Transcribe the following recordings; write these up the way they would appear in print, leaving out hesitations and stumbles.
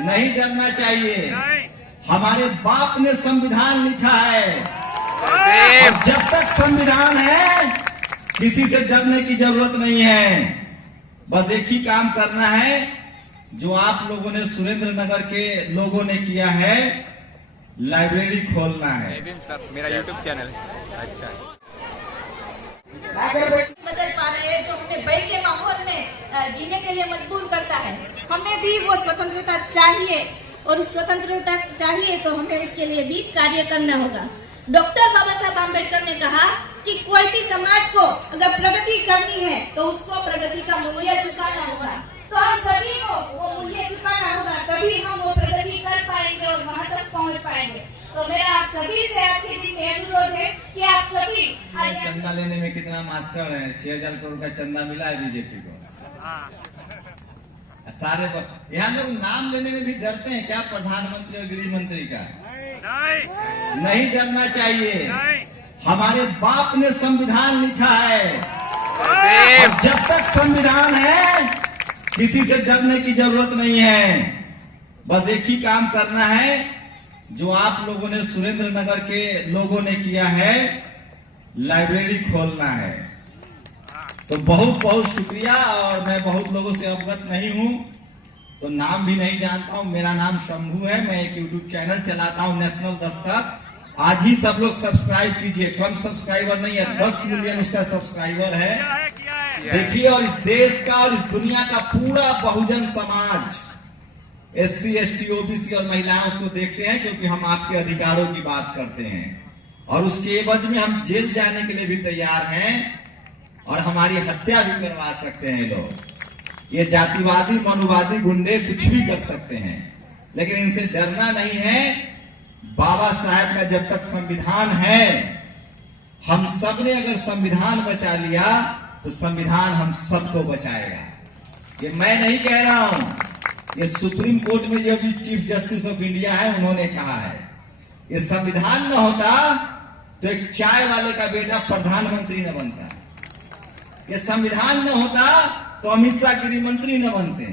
नहीं डरना चाहिए। हमारे बाप ने संविधान लिखा है और जब तक संविधान है किसी से डरने की जरूरत नहीं है। बस एक ही काम करना है जो आप लोगों ने सुरेंद्र नगर के लोगों ने किया है, लाइब्रेरी खोलना है। मेरा यूट्यूब चैनल अच्छा बदल पा रहे हैं, जो हमें बैठ के माहौल में जीने के लिए मजबूर करता है। हमें भी वो स्वतंत्रता चाहिए और स्वतंत्रता चाहिए तो हमें उसके लिए भी कार्य करना होगा। डॉक्टर बाबा साहब आम्बेडकर ने कहा कि कोई भी समाज को अगर प्रगति करनी है तो उसको प्रगति का मूल्य चुकाना होगा। तो हम सभी को वो मूल्य चुकाना होगा, तभी हम वो प्रगति कर पाएंगे और वहाँ तक पहुँच पाएंगे। तो मेरा आप सभी से आज के दिन में अनुरोध है कि आप सभी चंदा लेने में कितना मास्टर है। 6,000 करोड़ का चंदा मिला है बीजेपी को। सारे यहाँ लोग नाम लेने में भी डरते हैं क्या? प्रधानमंत्री और गृह मंत्री का नहीं डरना चाहिए। हमारे बाप ने संविधान लिखा है और जब तक संविधान है किसी से डरने की जरूरत नहीं है। बस एक ही काम करना है जो आप लोगों ने सुरेंद्र नगर के लोगों ने किया है, लाइब्रेरी खोलना है। तो बहुत बहुत शुक्रिया। और मैं बहुत लोगों से अवगत नहीं हूं तो नाम भी नहीं जानता हूं। मेरा नाम शंभू है, मैं एक यूट्यूब चैनल चलाता हूं नेशनल दस्तक। आज ही सब लोग सब्सक्राइब कीजिए। कम सब्सक्राइबर नहीं है, 10 मिलियन उसका सब्सक्राइबर है। देखिए, और इस देश का और इस दुनिया का पूरा Bahujan Samaj, SC, ST, OBC और महिलाएं उसको देखते हैं क्योंकि हम आपके अधिकारों की बात करते हैं और उसके एवज में हम जेल जाने के लिए भी तैयार हैं और हमारी हत्या भी करवा सकते हैं लोग। ये जातिवादी मनुवादी गुंडे कुछ भी कर सकते हैं, लेकिन इनसे डरना नहीं है। बाबा साहब का जब तक संविधान है, हम सब ने अगर संविधान बचा लिया तो संविधान हम सबको बचाएगा। ये मैं नहीं कह रहा हूं, ये सुप्रीम कोर्ट में जो भी चीफ जस्टिस ऑफ इंडिया है उन्होंने कहा है। ये संविधान न होता तो एक चाय वाले का बेटा प्रधानमंत्री न बनता। ये संविधान न होता तो अमित शाह गृह मंत्री न बनते।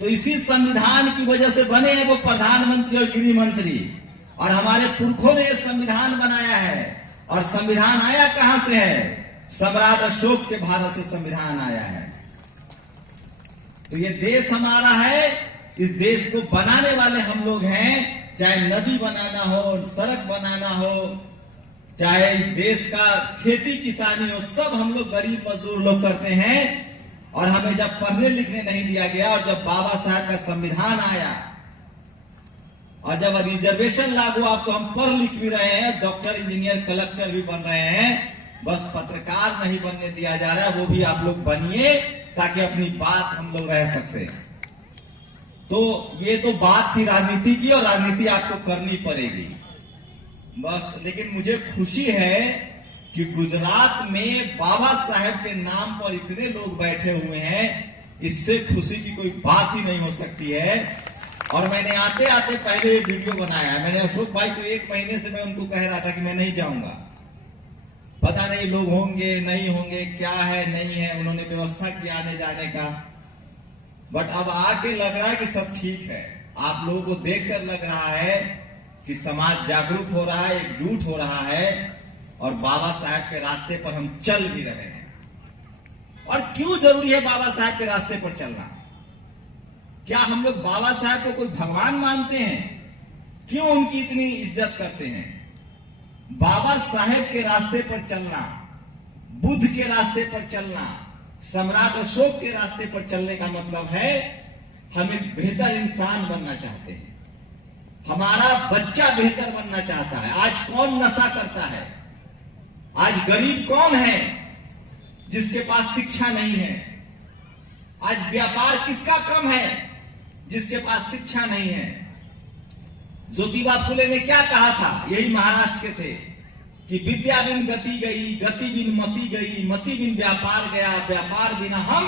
तो इसी संविधान की वजह से बने हैं वो प्रधानमंत्री और गृह मंत्री। और हमारे पुरखों ने संविधान बनाया है। और संविधान आया कहां से है? सम्राट अशोक के भारत से संविधान आया है। तो ये देश हमारा है, इस देश को बनाने वाले हम लोग हैं। चाहे नदी बनाना हो, सड़क बनाना हो, चाहे इस देश का खेती किसानी हो, सब हम लोग गरीब मजदूर लोग करते हैं। और हमें जब पढ़ने लिखने नहीं दिया गया और जब बाबा साहब का संविधान आया और जब रिजर्वेशन लागू हुआ तो हम पढ़ लिख भी रहे हैं, डॉक्टर, इंजीनियर, कलेक्टर भी बन रहे हैं। बस पत्रकार नहीं बनने दिया जा रहा है, वो भी आप लोग बनिए ताकि अपनी बात हम लोग रह सकते। तो ये तो बात थी राजनीति की और राजनीति आपको करनी पड़ेगी बस। लेकिन मुझे खुशी है कि गुजरात में बाबा साहेब के नाम पर इतने लोग बैठे हुए हैं, इससे खुशी की कोई बात ही नहीं हो सकती है। और मैंने आते आते पहले वीडियो बनाया। मैंने अशोक भाई को 1 महीने से मैं उनको कह रहा था कि मैं नहीं जाऊंगा, पता नहीं लोग होंगे नहीं होंगे, क्या है नहीं है। उन्होंने व्यवस्था किया आने जाने का, बट अब आके लग रहा है कि सब ठीक है। आप लोगों को देखकर लग रहा है कि समाज जागरूक हो रहा है, एकजुट हो रहा है और बाबा साहब के रास्ते पर हम चल भी रहे हैं। और क्यों जरूरी है बाबा साहब के रास्ते पर चलना? क्या हम लोग बाबा साहब को कोई भगवान मानते हैं? क्यों उनकी इतनी इज्जत करते हैं? बाबा साहेब के रास्ते पर चलना, बुद्ध के रास्ते पर चलना, सम्राट अशोक के रास्ते पर चलने का मतलब है हम एक बेहतर इंसान बनना चाहते हैं। हमारा बच्चा बेहतर बनना चाहता है। आज कौन नशा करता है? आज गरीब कौन है जिसके पास शिक्षा नहीं है? आज व्यापार किसका कम है जिसके पास शिक्षा नहीं है? ज्योतिबा फुले ने क्या कहा था? यही महाराष्ट्र के थे कि विद्या बिन गति गई, गति बिन मति गई, मति बिन व्यापार गया, व्यापार बिना हम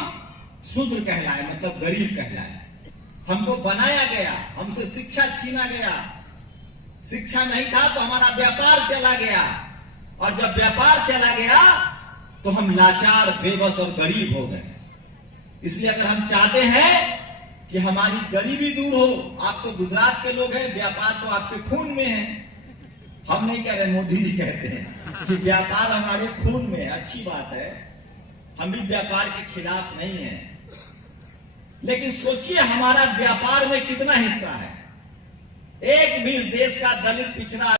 शूद्र कहलाए, मतलब गरीब कहलाए। हमको बनाया गया, हमसे शिक्षा छीना गया। शिक्षा नहीं था तो हमारा व्यापार चला गया, और जब व्यापार चला गया तो हम लाचार, बेबस और गरीब हो गए। इसलिए अगर हम चाहते हैं कि हमारी गरीबी दूर हो। आप तो गुजरात के लोग हैं, व्यापार तो आपके खून में है। हम नहीं कह रहे, मोदी जी कहते हैं कि व्यापार हमारे खून में है। अच्छी बात है, हम भी व्यापार के खिलाफ नहीं है, लेकिन सोचिए हमारा व्यापार में कितना हिस्सा है। एक भी इस देश का दलित पिछड़ा